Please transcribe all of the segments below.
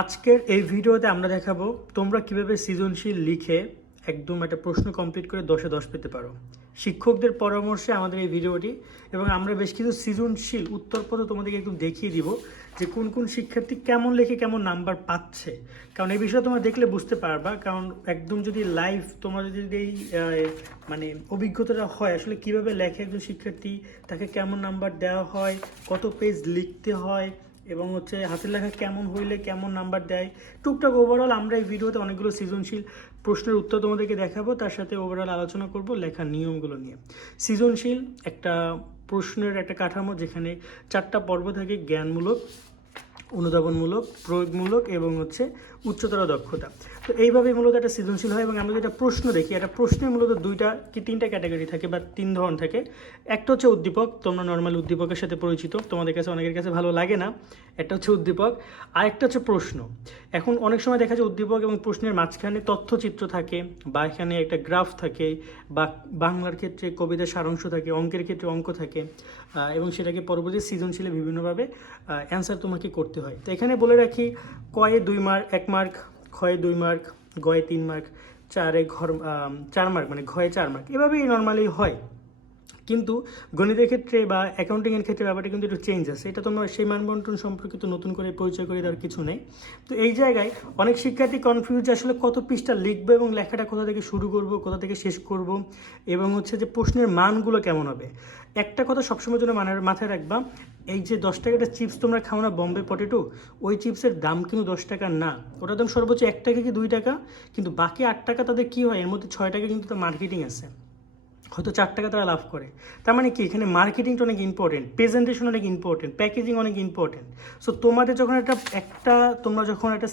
আজকের এই ভিডিওতে আমরা দেখাবো তোমরা কীভাবে সৃজনশীল লিখে একদম একটা প্রশ্ন কমপ্লিট করে দশে দশ পেতে পারো। শিক্ষকদের পরামর্শে আমাদের এই ভিডিওটি এবং আমরা বেশ কিছু সৃজনশীল উত্তরপত্র তোমাদেরকে একদম দেখিয়ে দিব যে কোন কোন শিক্ষার্থী কেমন লেখে, কেমন নাম্বার পাচ্ছে। কারণ এই বিষয়ে তোমরা দেখলে বুঝতে পারবা, কারণ একদম যদি লাইভ তোমার যদি এই মানে অভিজ্ঞতাটা হয়, আসলে কীভাবে লেখে একজন শিক্ষার্থী, তাকে কেমন নাম্বার দেওয়া হয়, কত পেজ লিখতে হয় এবং হচ্ছে হাতের লেখা কেমন হইলে কেমন নাম্বার দেয়। টুকটাক ওভারঅল আমরা এই ভিডিওতে অনেকগুলো সৃজনশীল প্রশ্নের উত্তর তোমাদেরকে দেখাবো, তার সাথে ওভারঅল আলোচনা করব লেখার নিয়মগুলো নিয়ে। সৃজনশীল একটা প্রশ্নের একটা কাঠামো যেখানে চারটা পর্ব থাকে, জ্ঞানমূলক, অনুধাবনমূলক, প্রয়োগমূলক এবং হচ্ছে উচ্চতর দক্ষতা। তো এইভাবে মূলত একটা সৃজনশীল হয় এবং আমরা যেটা প্রশ্ন দেখি, একটা প্রশ্নে মূলত দুইটা কি তিনটা ক্যাটাগরি থাকে বা তিন ধরন থাকে। একটা হচ্ছে উদ্দীপক, তোমরা নর্মাল উদ্দীপকের সাথে পরিচিত, তোমাদের কাছে অনেকের কাছে ভালো লাগে না। একটা হচ্ছে উদ্দীপক। আর একটা হচ্ছে প্রশ্ন। এখন অনেক সময় দেখা যায় উদ্দীপক এবং প্রশ্নের মাঝখানে তথ্যচিত্র থাকে বা এখানে একটা গ্রাফ থাকে বা বাংলার ক্ষেত্রে কবিতার সারাংশ থাকে, অঙ্কের ক্ষেত্রে অঙ্ক থাকে এবং সেটাকে পরবর্তী সৃজনশীলে বিভিন্নভাবে অ্যান্সার তোমাকে করতে হয়। তো এখানে বলে রাখি, কয়ে দুই মার্ক এক মার্ক, ক্ষয়ে দুই মার্ক, গয়ে তিন মার্ক, চারে ঘর চার মার্ক মানে ঘয়ে চার মার্ক। এভাবেই নর্মালি হয়। কিন্তু গণিতের ক্ষেত্রে বা অ্যাকাউন্টিংয়ের ক্ষেত্রে ব্যাপারটা কিন্তু একটু চেঞ্জ আছে। এটা তোমরা সেই মানবন্টন সম্পর্কিত নতুন করে পরিচয় করে দেওয়ার কিছু নেই। তো এই জায়গায় অনেক শিক্ষার্থী কনফিউজ আসলে কত পৃষ্ঠা লিখবে এবং লেখাটা কোথা থেকে শুরু করব, কোথা থেকে শেষ করব এবং হচ্ছে যে প্রশ্নের মানগুলো কেমন হবে। একটা কথা সবসময় জন্য মানের, মাথায় রাখবা, এই যে দশ টাকাটা চিপস তোমরা খাও না বম্বে পটেটো ওই চিপসের দাম কিন্তু দশ টাকা না। ওটার দাম সর্বোচ্চ এক টাকা কি দুই টাকা? কিন্তু বাকি আট টাকা তাদের কী হয়? এর মধ্যে ছয় টাকা কিন্তু তার মার্কেটিং আছে। হয়তো চার টাকা তারা লাভ করে। তার মানে কি? এখানে মার্কেটিংটা অনেক ইম্পর্টেন্ট প্রেজেন্টেশন অনেক ইম্পর্টেন্ট প্যাকেজিং অনেক ইম্পর্টেন্ট সো তোমাদের যখন একটা একটা, তোমরা যখন একটা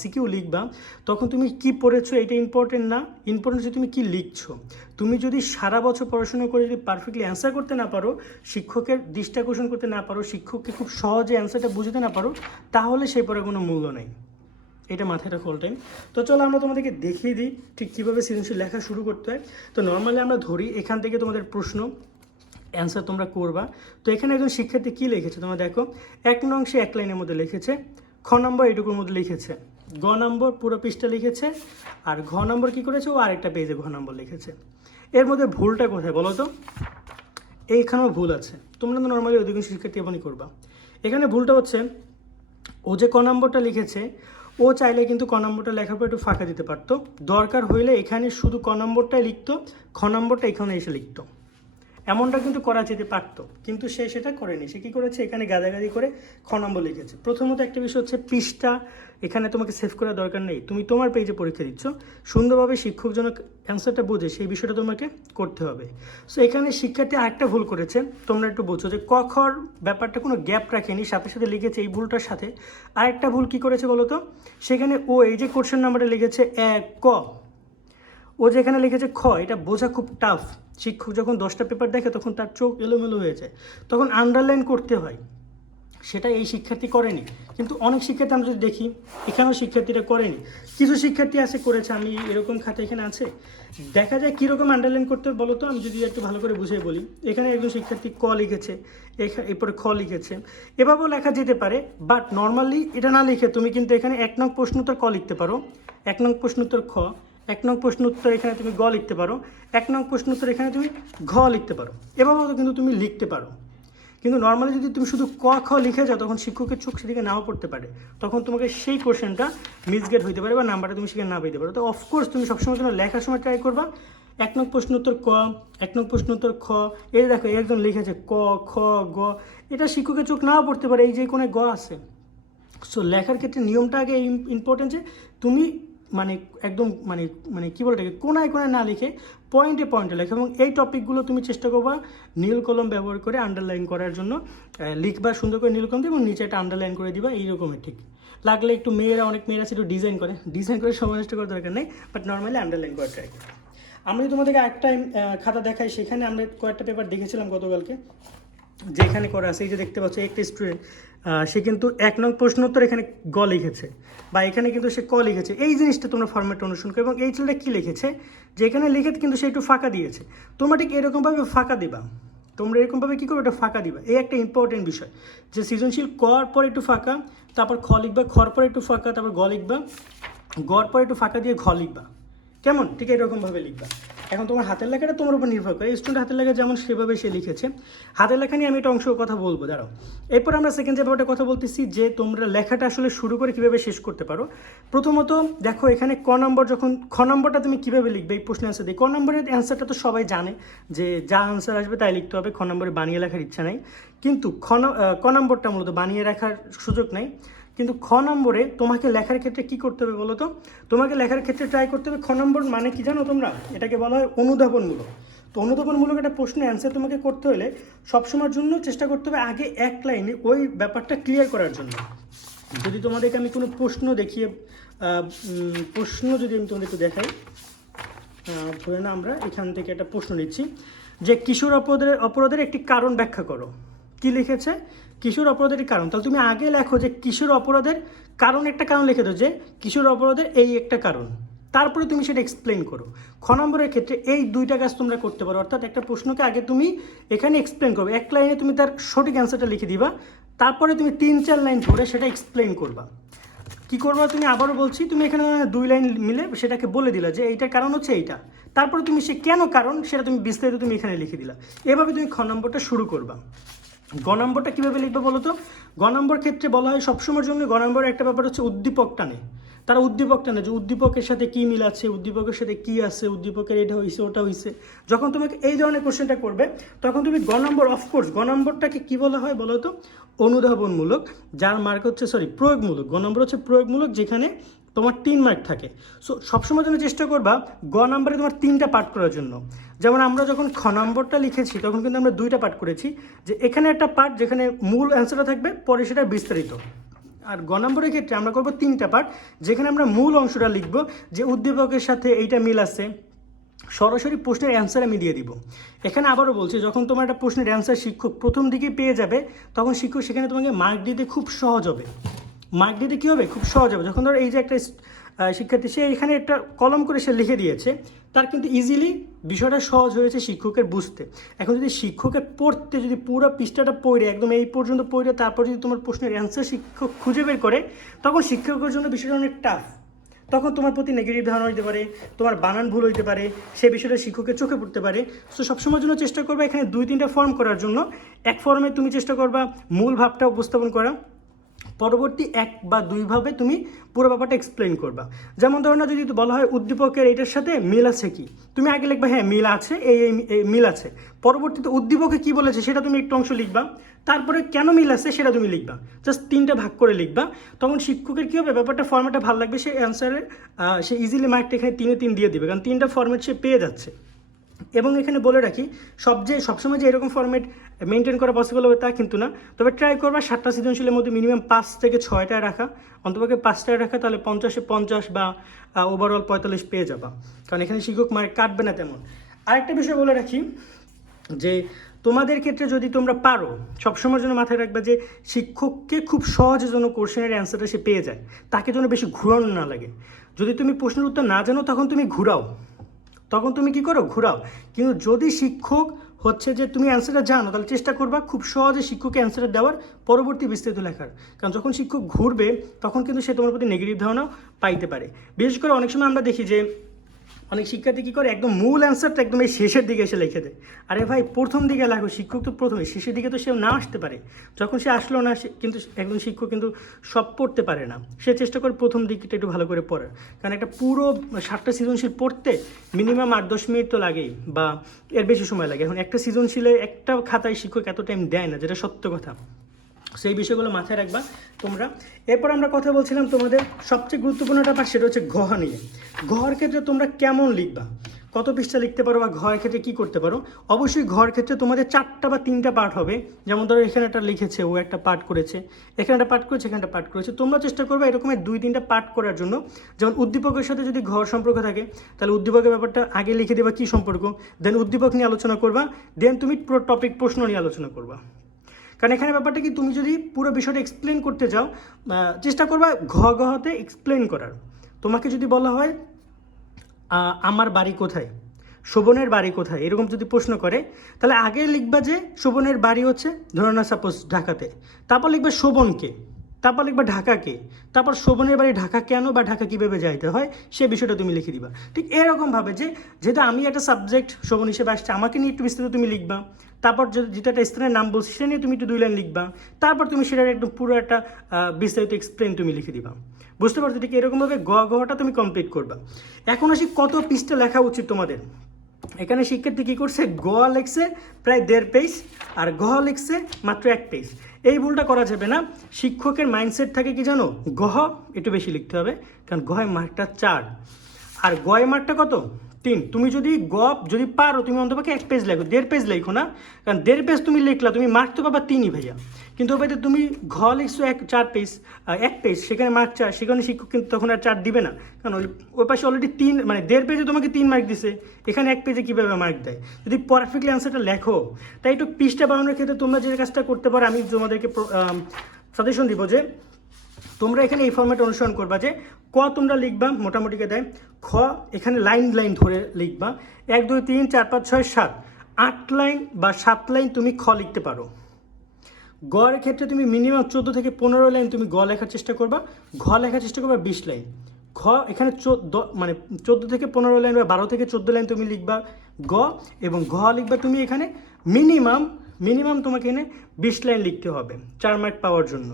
সিকিউ লিখবা, তখন তুমি কি পড়েছো এটা ইম্পর্টেন্ট না? ইম্পর্টেন্ট হচ্ছে তুমি কি লিখছো। তুমি যদি সারা বছর পড়াশোনা করে যদি পারফেক্টলি অ্যান্সার করতে না পারো, শিক্ষকের দৃষ্টি আকর্ষণ করতে না পারো, শিক্ষককে খুব সহজে অ্যান্সারটা বুঝতে না পারো, তাহলে সেই পড়ার কোনো মূল্য নেই। এটা মাথায় রাখো অল টাইম তো চলো আমরা তোমাদেরকে দেখিয়ে দিই ঠিক কীভাবে সৃজনশীল লেখা শুরু করতে হয়। তো নর্মালি আমরা ধরি এখান থেকে তোমাদের প্রশ্ন অ্যান্সার তোমরা করবা। তো এখানে একজন শিক্ষার্থী কী লিখেছে তোমরা দেখো, এক নং সে এক লাইনের মধ্যে লিখেছে, খ নম্বর এটুকুর মধ্যে লিখেছে, গ নম্বর পুরো পৃষ্ঠা লিখেছে, আর ঘ নম্বর কী করেছে, ও আরেকটা পেজে ঘ নম্বর লিখেছে। এর মধ্যে ভুলটা কোথায় বলো তো? এইখানেও ভুল আছে। তোমরা তো নর্মালি অধিকাংশ শিক্ষার্থী এমনই করবা। এখানে ভুলটা হচ্ছে, ও যে ক নম্বরটা লিখেছে ও চাইলে কিন্তু ক নম্বরটা লেখার পর একটু ফাঁকা দিতে পারতো। দরকার হইলে এখানে শুধু ক নম্বরটাই লিখতো, খ নম্বরটা এখানে এসে লিখতো। এমনটা কিন্তু করা যেতে পারতো। কিন্তু সে সেটা করেনি। সে কী করেছে? এখানে গাদাগাদি করে খ নম্বর লিখেছে। প্রথমত একটা বিষয় হচ্ছে পৃষ্ঠা এখানে তোমাকে সেভ করার দরকার নেই। তুমি তোমার পেজে পরীক্ষা দিচ্ছ। সুন্দরভাবে শিক্ষকজনক অ্যান্সারটা বোঝে। সেই বিষয়টা তোমাকে করতে হবে। সো এখানে শিক্ষার্থী আরেকটা ভুল করেছে। তোমরা একটু বোঝো যে ক খর ব্যাপারটা কোনো গ্যাপ রাখেনি। সাথে সাথে লিখেছে এই ভুলটার সাথে। আরেকটা ভুল কি করেছে বলো তো? সেখানে ও এই যে কোশ্চেন নাম্বারটা লিখেছে এক ক। ও যে এখানে লিখেছে খ, এটা বোঝা খুব টাফ শিক্ষক যখন দশটা পেপার দেখে, তখন তার চোখ এলোমেলো হয়ে যায়। তখন আন্ডারলাইন করতে হয়। সেটা এই শিক্ষার্থী করেনি। কিন্তু অনেক শিক্ষার্থী আমরা যদি দেখি, এখানেও শিক্ষার্থীরা করেনি। কিছু শিক্ষার্থী আছে করেছে, আমি এরকম খাতা এখানে আছে। দেখা যায় কীরকম আন্ডারলাইন করতে হবে বলো তো আমি যদি একটু ভালো করে বুঝিয়ে বলি। এখানে একজন শিক্ষার্থী ক লিখেছে এরপরে খ লিখেছে। এভাবেও লেখা যেতে পারে বাট নর্মালি এটা না লিখে তুমি কিন্তু এখানে এক নং প্রশ্ন উত্তর ক লিখতে পারো। এক নং প্রশ্ন উত্তর খ। এক নং প্রশ্ন উত্তর এখানে তুমি গ লিখতে পারো। এক নং প্রশ্ন উত্তর এখানে তুমি ঘ লিখতে পারো। এভাবেও কিন্তু তুমি লিখতে পারো। কিন্তু নর্মালি যদি তুমি শুধু ক, খ লিখে যাও, তখন শিক্ষকের চোখ সেদিকে নাও পড়তে পারে। তখন তোমাকে সেই কোশ্চেনটা মিসগেট হইতে পারে বা নাম্বারটা তুমি সেখানে না পেতে পারো। তো অফকোর্স তুমি সবসময় জন্য লেখার সময় ট্রাই করবা। এক নং প্রশ্ন উত্তর ক, এক নং প্রশ্ন উত্তর খ। এই দেখো একজন লিখেছে ক, খ, গ। এটা শিক্ষকের চোখ নাও পড়তে পারে, এই যে কোনো গ আছে। সো লেখার ক্ষেত্রে নিয়মটা আগে ইম্পর্টেন্ট যে তুমি মানে একদম মানে মানে কী বলে কোনায় কোনায় না লিখে পয়েন্টে পয়েন্টে লেখো এবং এই টপিকগুলো তুমি চেষ্টা করবা নীল কলম ব্যবহার করে আন্ডারলাইন করার জন্য লিখবা সুন্দর করে নীল কলম দিয়ে এবং নিচে একটা আন্ডারলাইন করে দিবা এইরকমের ঠিক। লাগলে একটু মেয়েরা, অনেক মেয়েরা একটু ডিজাইন করে। ডিজাইন করে সময় নষ্ট করার দরকার নেই বাট নর্মালি আন্ডারলাইন করা। ট্রাই আমি তোমাদেরকে একটা খাতা দেখাই, সেখানে আমরা কয়েকটা পেপার দেখেছিলাম গতকালকে। যেখানে করা আছে, এই যে দেখতে পাচ্ছ, একটা স্টুডেন্ট সে কিন্তু এক নং প্রশ্ন উত্তর এখানে গ লিখেছে, বা এখানে কিন্তু সে ক লিখেছে। এই জিনিসটা তোমরা ফর্মেট অনুসরণ করো, এবং এই ছেলেটা কী লিখেছে? যে এখানে লিখে কিন্তু সে একটু ফাঁকা দিয়েছে। তোমরা ঠিক এরকমভাবে ফাঁকা দিবা। তোমরা এরকমভাবে কী করবে? ওটা ফাঁকা দিবা। এই একটা ইম্পর্টেন্ট বিষয়, যে সৃজনশীল কর পর একটু ফাঁকা, তারপর খ লিখবা খর পর একটু ফাঁকা, তারপর গ লিখবা গড় পর একটু ফাঁকা দিয়ে ঘ লিখবা। কেমন? ঠিক এরকমভাবে লিখবা। এখন তোমার হাতের লেখাটা তোমার উপর নির্ভর করে। স্টুডেন্ট হাতের লেখা যেমন সেভাবে সে লিখেছে। হাতের লেখা নিয়ে আমি একটা অংশ কথা বলব, দাঁড়াও। এরপর আমরা সেকেন্ড যে ব্যাপারটা কথা বলতেছি যে তোমরা লেখাটা আসলে শুরু করে কীভাবে শেষ করতে পারো। প্রথমত দেখো, এখানে ক নম্বর যখন, খ নম্বরটা তুমি কীভাবে লিখবে? এই প্রশ্নের অ্যান্সার দিই ক নম্বরের অ্যান্সারটা তো সবাই জানে যে যা অ্যান্সার আসবে তাই লিখতে হবে। খ নম্বরে বানিয়ে লেখার ইচ্ছা নেই। কিন্তু খ নম্বরটা মূলত বানিয়ে রাখার সুযোগ নেই। কিন্তু খ নম্বরে তোমাকে লেখার ক্ষেত্রে কি করতে হবে বলো তো? তোমাকে লেখার ক্ষেত্রে ট্রাই করতে হবে খ নম্বর মানে কি জানো তোমরা? এটাকে বলা হয় অনুধাবনমূলক। তো অনুধাবনমূলক একটা প্রশ্নের অ্যান্সার তোমাকে করতে হলে সবসময়ের জন্য চেষ্টা করতে হবে আগে এক লাইনে ওই ব্যাপারটা ক্লিয়ার করার জন্য। যদি তোমাদেরকে আমি কোনো প্রশ্ন দেখিয়ে প্রশ্ন যদি আমি তোমাদের একটু দেখাই ধরে না আমরা এখান থেকে একটা প্রশ্ন নিচ্ছি। যে কিশোর অপরাধের অপরাধের একটি কারণ ব্যাখ্যা করো। কি লিখেছে? কিশোর অপরাধের কারণ। তাহলে তুমি আগে লেখো যে কিশোর অপরাধের কারণ একটা কারণ লিখে দাও যে কিশোর অপরাধের এই একটা কারণ। তারপরে তুমি সেটা এক্সপ্লেন করো। খ নম্বরের ক্ষেত্রে এই দুইটা কাজ তোমরা করতে পারো। অর্থাৎ একটা প্রশ্নকে আগে তুমি এখানে এক্সপ্লেন করবে। এক লাইনে তুমি তার সঠিক অ্যান্সারটা লিখে দিবা। তারপরে তুমি তিন, চার লাইন ধরে সেটা এক্সপ্লেন করবা। কি করবা তুমি? আবারও বলছি, তুমি এখানে দুই লাইন মিলে সেটাকে বলে দিলা যে এইটার কারণ হচ্ছে এইটা। তারপরে তুমি সে কেন কারণ সেটা তুমি বিস্তারিত তুমি এখানে লিখে দিলা। এভাবে তুমি খ নম্বরটা শুরু করবা। গ নম্বরটা কীভাবে লিখবে বলো তো? গ নম্বর ক্ষেত্রে বলা হয়, সবসময়ের জন্য গ নম্বরের একটা ব্যাপার হচ্ছে উদ্দীপক টানে। তারা উদ্দীপক টানে যে উদ্দীপকের সাথে কী মিল আছে, উদ্দীপকের সাথে কী আছে, উদ্দীপকের এটা হয়েছে ওটা হয়েছে যখন তোমাকে এই ধরনের কোশ্চেনটা করবে, তখন তুমি গ নম্বর অফকোর্স গ নম্বরটাকে কী বলা হয় বলো তো? অনুধাবনমূলক, যার মার্ক হচ্ছে সরি প্রয়োগমূলক। গ নম্বর হচ্ছে প্রয়োগমূলক, যেখানে তোমার তিন মার্ক থাকে। সো সবসময় তুমি চেষ্টা করবা গ নম্বরে তোমার তিনটা পাঠ করার জন্য। যেমন আমরা যখন খ নম্বরটা লিখেছি, তখন কিন্তু আমরা দুইটা পাঠ করেছি। যে এখানে একটা পার্ট যেখানে মূল অ্যান্সারটা থাকবে, পরে সেটা বিস্তারিত। আর গ নম্বরের ক্ষেত্রে আমরা করব তিনটা পার্ট যেখানে আমরা মূল অংশটা লিখব যে উদ্দীপকের সাথে এইটা মিল আছে। সরাসরি প্রশ্নের অ্যান্সার আমি দিয়ে দিব। এখানে আবারও বলছি, যখন তোমার একটা প্রশ্নের অ্যান্সার শিক্ষক প্রথম দিকে পেয়ে যাবে, তখন শিক্ষক সেখানে তোমাকে মার্ক দিতে খুব সহজ হবে। মার্ক দিতে কী হবে? খুব সহজ হবে। যখন ধরো এই যে একটা শিক্ষার্থী, সে এখানে একটা কলম করে সে লিখে দিয়েছে। তার কিন্তু ইজিলি বিষয়টা সহজ হয়েছে শিক্ষকের বুঝতে। এখন যদি শিক্ষকের পড়তে যদি পুরো পৃষ্ঠাটা পড়ে, একদম এই পর্যন্ত পড়ে, তারপর যদি তোমার প্রশ্নের অ্যান্সার শিক্ষক খুঁজে বের করে, তখন শিক্ষকের জন্য বিষয়টা অনেক টাফ তখন তোমার প্রতি নেগেটিভ ধারণা হইতে পারে, তোমার বানান ভুল হইতে পারে, সে বিষয়টা শিক্ষকের চোখে পড়তে পারে। সো সবসময়ের জন্য চেষ্টা করবে এখানে দুই তিনটা ফর্ম করার জন্য। এক ফর্মে তুমি চেষ্টা করবা মূল ভাবটা উপস্থাপন করা। পরবর্তী এক বা দুইভাবে তুমি পুরো ব্যাপারটা এক্সপ্লেন করবা। যেমন ধরো না, যদি বলা হয় উদ্দীপকের এটার সাথে মিল আছে কি? তুমি আগে লিখবা হ্যাঁ মিল আছে, এই এই মিল আছে। পরবর্তীতে উদ্দীপকে কি বলেছে সেটা তুমি একটু অংশ লিখবা। তারপরে কেন মিল আছে সেটা তুমি লিখবা। জাস্ট তিনটা ভাগ করে লিখবা। তখন শিক্ষকের কী হবে? ব্যাপারটা ফর্মেটটা ভালো লাগবে, সে অ্যান্সারে সে ইজিলি মার্কটা এখানে তিনে তিন দিয়ে দিবে। কারণ তিনটা ফর্মেট সে পেয়ে যাচ্ছে। এবং এখানে বলে রাখি সব যে সবসময় যে এরকম ফর্মেট মেনটেন করা পসিবল হবে তা কিন্তু না। তবে ট্রাই করবা সাতটা সৃজনশীলের মধ্যে মিনিমাম পাঁচ থেকে ছয়টায় রাখা। অন্তপক্ষে পাঁচটায় রাখা, তাহলে পঞ্চাশে পঞ্চাশ বা ওভারঅল পঁয়তাল্লিশ পেয়ে যাবা। কারণ এখানে শিক্ষক মার্ক কাটবে না তেমন। আরেকটা বিষয় বলে রাখি, যে তোমাদের ক্ষেত্রে যদি তোমরা পারো, সবসময়ের জন্য মাথায় রাখবে যে শিক্ষককে খুব সহজে যেন কোশ্চেনের অ্যান্সারটা সে পেয়ে যায়। তাকে যেন বেশি ঘুরানো না লাগে। যদি তুমি প্রশ্নের উত্তর না জানো, তখন তুমি ঘুরাও। তখন তুমি কি করো? ঘুরাও। কিন্তু যদি শিক্ষক হচ্ছে যে তুমি অ্যান্সারটা জানো, তাহলে চেষ্টা করবা খুব সহজে শিক্ষককে অ্যান্সারটা দেওয়ার পরবর্তী বিস্তারিত লেখার। কারণ যখন শিক্ষক ঘুরবে, তখন কিন্তু সে তোমার প্রতি নেগেটিভ ধারণা পাইতে পারে। বিশেষ করে অনেক সময় আমরা দেখি যে অনেক শিক্ষার্থী কী করে? একদম মূল অ্যান্সারটা একদম এই শেষের দিকে এসে লিখে দেয়। আরে ভাই, প্রথম দিকে লাগো, শিক্ষক তো প্রথমে শেষের দিকে তো সে না আসতে পারে। যখন সে আসলো না, সে কিন্তু একজন শিক্ষক কিন্তু সব পড়তে পারে না। সে চেষ্টা করে প্রথম দিকটা একটু ভালো করে পড়ার। কারণ একটা পুরো সাতটা সৃজনশীল পড়তে মিনিমাম আট, দশ মিনিট তো লাগেই বা এর বেশি সময় লাগে। এখন একটা সৃজনশীলে একটা খাতায় শিক্ষক এত টাইম দেয় না, যেটা সত্য কথা। সেই বিষয়গুলো মাথায় রাখবা তোমরা। এরপর আমরা কথা বলছিলাম তোমাদের সবচেয়ে গুরুত্বপূর্ণ ব্যাপার সেটা হচ্ছে ঘ নিয়ে। ঘর ক্ষেত্রে তোমরা কেমন লিখবা? কত পৃষ্ঠা লিখতে পারো বা ঘর ক্ষেত্রে কী করতে পারো? অবশ্যই ঘর ক্ষেত্রে তোমাদের চারটা বা তিনটা পার্ট হবে। যেমন ধরো এখানে একটা লিখেছে, ও একটা পাঠ করেছে। এখানে একটা পাঠ করেছে, এখানে একটা পাঠ করেছে। তোমরা চেষ্টা করবে এরকমের দুই, তিনটা পাঠ করার জন্য। যেমন উদ্দীপকের সাথে যদি ঘর সম্পর্ক থাকে, তাহলে উদ্দীপকের ব্যাপারটা আগে লিখে দেবা কী সম্পর্ক। দেন উদ্দীপক নিয়ে আলোচনা করবা। দেন তুমি পুরো টপিক প্রশ্ন নিয়ে আলোচনা করবা। কারণ এখানে ব্যাপারটা কি, তুমি যদি পুরো বিষয়টা এক্সপ্লেন করতে যাও চেষ্টা করবা ঘ গহতে এক্সপ্লেন করার। তোমাকে যদি বলা হয় আমার বাড়ি কোথায়, শোভনের বাড়ি কোথায়, এরকম যদি প্রশ্ন করে, তাহলে আগে লিখবা যে শোভনের বাড়ি হচ্ছে, ধরো না সাপোজ ঢাকাতে। তারপর লিখবে শোভনকে, তারপর লিখবা ঢাকাকে। তারপর শোভনের বাড়ি ঢাকা কেন বা ঢাকা কীভাবে যাইতে হয়, সে বিষয়টা তুমি লিখে দিবা। ঠিক এরকমভাবে যে, যেহেতু আমি একটা সাবজেক্ট শোভন হিসেবে আসছে, আমাকে নিয়ে একটু বিস্তারিত তুমি লিখবা। তারপর যেটা একটা স্থানের নাম বলছি, সেটা নিয়ে তুমি একটু দুই লাইন লিখবা। তারপর তুমি সেটার একদম পুরো একটা বিস্তারিত এক্সপ্লেন তুমি লিখে দিবা। বুঝতে পারছ? ঠিক এরকমভাবে গ গটা তুমি কমপ্লিট করবা। এখন আসি কত পৃষ্ঠা লেখা উচিত তোমাদের। এখানে শিক্ষার্থী কী করছে? গ লিখছে প্রায় দেড় পেজ আর গহ লিখছে মাত্র এক পেজ এই ভুলটা করা যাবে না। শিক্ষকের মাইন্ডসেট থাকে কি জানো? গহ একটু বেশি লিখতে হবে, কারণ গয় মার্কটা চার। আর গয় মার্কটা কত? তিন, তুমি যদি গপ যদি পারো, তুমি অন্তপক্ষে এক পেজ লেখো, দেড় পেজ লেখো না, কারণ দেড় পেজ তুমি লিখলা, তুমি মার্ক তো পাবা তিনই ভাইয়া। কিন্তু ওইটা তুমি ঘ লিখছো এক, চার পেজ এক পেজ সেখানে মার্ক চার সেখানে শিক্ষক কিন্তু তখন আর চার দিবে না। কারণ ওই ওই পাশে অলরেডি তিন মানে দেড় পেজে তোমাকে তিন মার্ক দিছে, এখানে এক পেজে কীভাবে মার্ক দেয়? যদি পারফেক্টলি অ্যান্সারটা লেখো, তাই একটু পৃষ্ঠা বানানোর ক্ষেত্রে তোমরা যে কাজটা করতে পারো, আমি তোমাদেরকে সাজেশন দিব যে তোমরা এখানে এই ফর্ম্যাট অনুসরণ করবা যে ক তোমরা লিখবা মোটামুটিকে দেয়। খ, এখানে লাইন লাইন ধরে লিখবা। এক, দুই, তিন, চার, পাঁচ, ছয়, সাত। আট লাইন বা সাত লাইন তুমি খ লিখতে পারো। গড়ের ক্ষেত্রে তুমি মিনিমাম চোদ্দ থেকে পনেরো লাইন তুমি গ লেখার চেষ্টা করবা। ঘ লেখার চেষ্টা করবা বিশ লাইন ঘ এখানে মানে চোদ্দ থেকে পনেরো লাইন বা বারো থেকে চোদ্দ লাইন তুমি লিখবা। গ এবং ঘ লিখবা তুমি এখানে মিনিমাম মিনিমাম তোমাকে এনে বিশ লাইন লিখতে হবে, চার মার্ক পাওয়ার জন্য।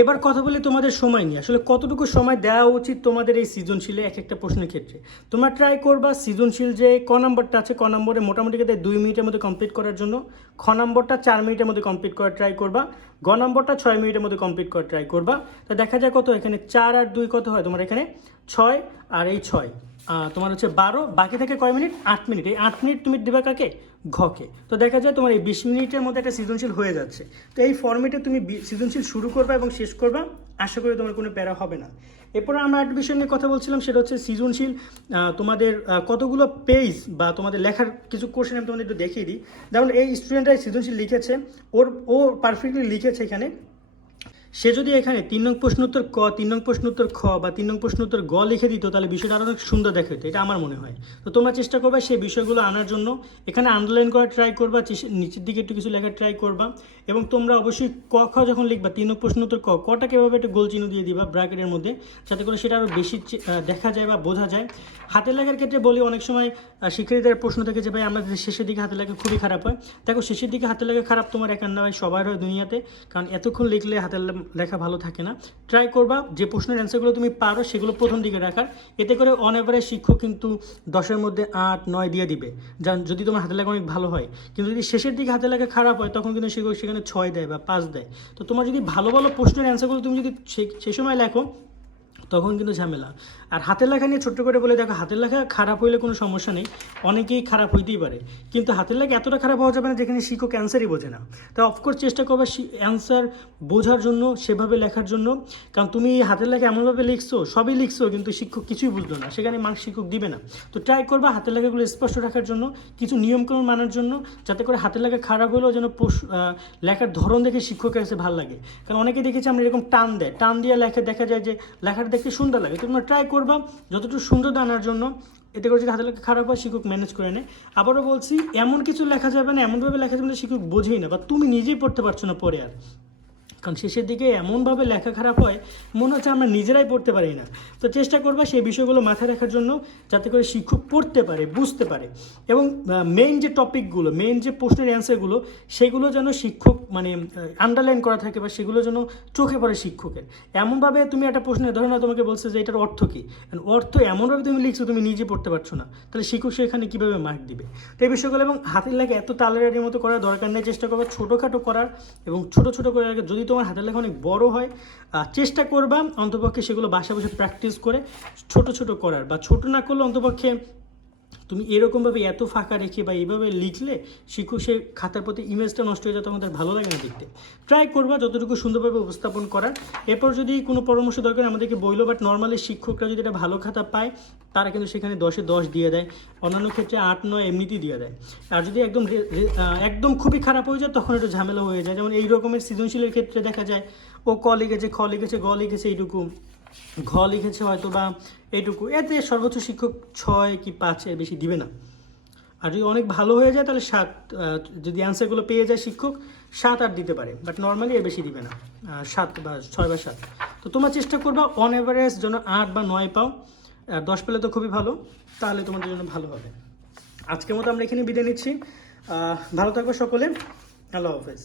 এবার কথা বলি তোমাদের সময় নিয়ে। আসলে কতটুকু সময় দেওয়া উচিত তোমাদের এই সৃজনশীলে এক একটা প্রশ্নের ক্ষেত্রে? তোমরা ট্রাই করবা সৃজনশীল যে ক নম্বরটা আছে, ক নম্বরে মোটামুটি ক্ষেত্রে দুই মিনিটের মধ্যে কমপ্লিট করার জন্য। খ নম্বরটা চার মিনিটের মধ্যে কমপ্লিট করার ট্রাই করবা। গ নম্বরটা ছয় মিনিটের মধ্যে কমপ্লিট করার ট্রাই করবা। তো দেখা যায় কত, এখানে চার আর দুই কত হয়? তোমার এখানে ছয় আর এই ছয়। তোমার হচ্ছে বারো, বাকি থাকে কয় মিনিট? আট মিনিট। এই আট মিনিট তুমি দেবে কাকে? ঘকে। তো দেখা যায় তোমার এই বিশ মিনিটের মধ্যে একটা সৃজনশীল হয়ে যাচ্ছে। তো এই ফর্মেটে তুমি সৃজনশীল শুরু করবা এবং শেষ করবা। আশা করি তোমার কোনো প্যারা হবে না। এরপর আমরা একটা বিষয় নিয়ে কথা বলছিলাম, সেটা হচ্ছে সৃজনশীল তোমাদের কতগুলো পেজ বা তোমাদের লেখার কিছু কোশ্চেন আমি তোমাদের একটু দেখিয়ে দিই। যেমন এই স্টুডেন্টরা সৃজনশীল লিখেছে, ওর, ও পারফেক্টলি লিখেছে এখানে। সে যদি এখানে তিন নং প্রশ্নোত্তর ক, তিন নং প্রশ্নোত্তর খ বা তিন নং প্রশ্নোত্তর গ লিখে দিত, তাহলে বিষয়টা আরও অনেক সুন্দর দেখাতো এটা আমার মনে হয়। তো তোমরা চেষ্টা করবে সেই বিষয়গুলো আনার জন্য। এখানে আন্ডারলাইন করার ট্রাই করবা নিচের দিকে একটু কিছু লেখার ট্রাই করবা। এবং তোমরা অবশ্যই ক, খ যখন লিখবা, তিন নং প্রশ্নোত্তর ক কটাকে এভাবে একটা গোল চিহ্ন দিয়ে দিবা ব্র্যাকেটের মধ্যে, যাতে করে সেটা আরও বেশি দেখা যায় বা বোঝা যায়। হাতের লেখার ক্ষেত্রে বলি, অনেক সময় শিক্ষার্থীদের প্রশ্ন থাকে যে, ভাই, আমাদের শেষের দিকে হাতের লেখা খুবই খারাপ হয়। দেখো, শেষের দিকে হাতের লেখা খারাপ তোমার একার না ভাই সবার হয় দুনিয়াতে। কারণ এতক্ষণ লিখলে হাতের লেখা ভালো থাকে না। ট্রাই করবা, যে প্রশ্নের অ্যান্সারগুলো তুমি পারো সেগুলো প্রথম দিকে রাখার। এতে করে অন শিক্ষক কিন্তু দশের মধ্যে আট, নয় দিয়ে দিবে। যান, যদি তোমার হাতে লেখা অনেক ভালো হয়। কিন্তু যদি শেষের দিকে হাতে লেখা খারাপ হয়, তখন কিন্তু শিক্ষক সেখানে ছয় দেয় বা পাঁচ দেয়। তো তোমার যদি ভালো ভালো প্রশ্নের অ্যান্সারগুলো তুমি যদি সে সময় লেখো তখন কিন্তু ঝামেলা। আর হাতের লেখা নিয়ে ছোট্ট করে বলে, দেখো, হাতের লেখা খারাপ হইলে কোনো সমস্যা নেই। অনেকেই খারাপ হইতেই পারে। কিন্তু হাতের লেখা এতটা খারাপ হওয়া যাবে না যেখানে শিক্ষক অ্যান্সারই বোঝে না। তো অফকোর্স চেষ্টা করবে অ্যান্সার বোঝার জন্য, সেভাবে লেখার জন্য। কারণ তুমি হাতের লেখা এমনভাবে লিখছো, সবই লিখছো, কিন্তু শিক্ষক কিছুই বুঝলো না। সেখানে মার্ক শিক্ষক দিবে না। তো ট্রাই করবা হাতের লেখাগুলো স্পষ্ট রাখার জন্য, কিছু নিয়মকানুন মানার জন্য, যাতে করে হাতের লেখা খারাপ হলেও যেন লেখার ধরন দেখে শিক্ষকের কাছে ভালো লাগে। কারণ অনেকে দেখেছি আমরা এরকম টান দেয়। টান দিয়ে লেখা দেখা যায় যে, লেখাটা দেখতে সুন্দর লাগে। তোমরা ট্রাই করবা যতটুকু সুন্দর দানার জন্য। এতে করে যদি হাতের লেখা খারাপ হয়, শিক্ষক ম্যানেজ করে নেয়। আবারও বলছি, এমন কিছু লেখা যাবে না, এমনভাবে লেখা যাবে না শিক্ষক বোঝেই না বা তুমি নিজেই পড়তে পারছ না পরে আর। কারণ শেষের দিকে এমনভাবে লেখা খারাপ হয়, মনে হচ্ছে আমরা নিজেরাই পড়তে পারি না। তো চেষ্টা করবা সেই বিষয়গুলো মাথায় রাখার জন্য যাতে করে শিক্ষক পড়তে পারে, বুঝতে পারে। এবং মেইন যে টপিকগুলো মেইন যে প্রশ্নের অ্যান্সারগুলো সেগুলো যেন শিক্ষক মানে আন্ডারলাইন করা থাকে বা সেগুলো যেন চোখে পড়ে শিক্ষকের। এমনভাবে তুমি একটা প্রশ্নের ধরো না তোমাকে বলছে যে এটার অর্থ কী। অর্থ এমনভাবে তুমি লিখছো, তুমি নিজে পড়তে পারছ না। তাহলে শিক্ষক সেখানে কীভাবে মার্ক দিবে? তো এই বিষয়গুলো এবং হাতের লাগে এত তালেরারির মতো করার দরকার নেই, চেষ্টা করবে ছোটোখাটো করার এবং ছোটো ছোটো করে। যদি তোমার হাতের লেখা অনেক বড় হয় চেষ্টা করবা অন্তপক্ষে সেগুলো বাসা বসে প্র্যাকটিস করে ছোট ছোট করার বা ছোট না করলে অন্তপক্ষে তুমি এরকমভাবে এত ফাঁকা রেখে বা এইভাবে লিখলে শিক্ষক সে খাতার প্রতি ইমেজটা নষ্ট হয়ে যায় তার ভালো লাগে না দেখতে। ট্রাই করবা, যতটুকু সুন্দরভাবে উপস্থাপন করার। এরপর যদি কোনো পরামর্শ দরকার, আমাদেরকে বইলো বাট নর্মালি শিক্ষকরা যদি এটা ভালো খাতা পায়, তারা কিন্তু সেখানে দশে দশ দিয়ে দেয়। অন্যান্য ক্ষেত্রে আট, নয় এমনিতেই দিয়ে দেয়। আর যদি একদম একদম খুবই খারাপ হয়ে যায়, তখন একটু ঝামেলা হয়ে যায়। যেমন এই রকমের সৃজনশীলের ক্ষেত্রে দেখা যায়, ও ক লিখেছে, খ লিখেছে, গ লিখেছে, এইটুকু। ঘ লিখেছে হয়তো বা এইটুকু এতে সর্বোচ্চ শিক্ষক ছয় কি পাঁচ এর বেশি দিবে না। আর যদি অনেক ভালো হয়ে যায় তাহলে সাত যদি অ্যান্সারগুলো পেয়ে যায় শিক্ষক, সাত আট দিতে পারে। বাট নর্মালি এর বেশি দিবে না। সাত বা ছয় বা সাত। তো তোমরা চেষ্টা করবা অন এভারেজ যেন আট বা নয় পাও। আর দশ পেলে তো খুবই ভালো। তাহলে তোমাদের জন্য ভালো হবে। আজকের মতো আমরা এখানে বিদায় নিচ্ছি। ভালো থাকবে সকলে। আল্লাহ হাফেজ।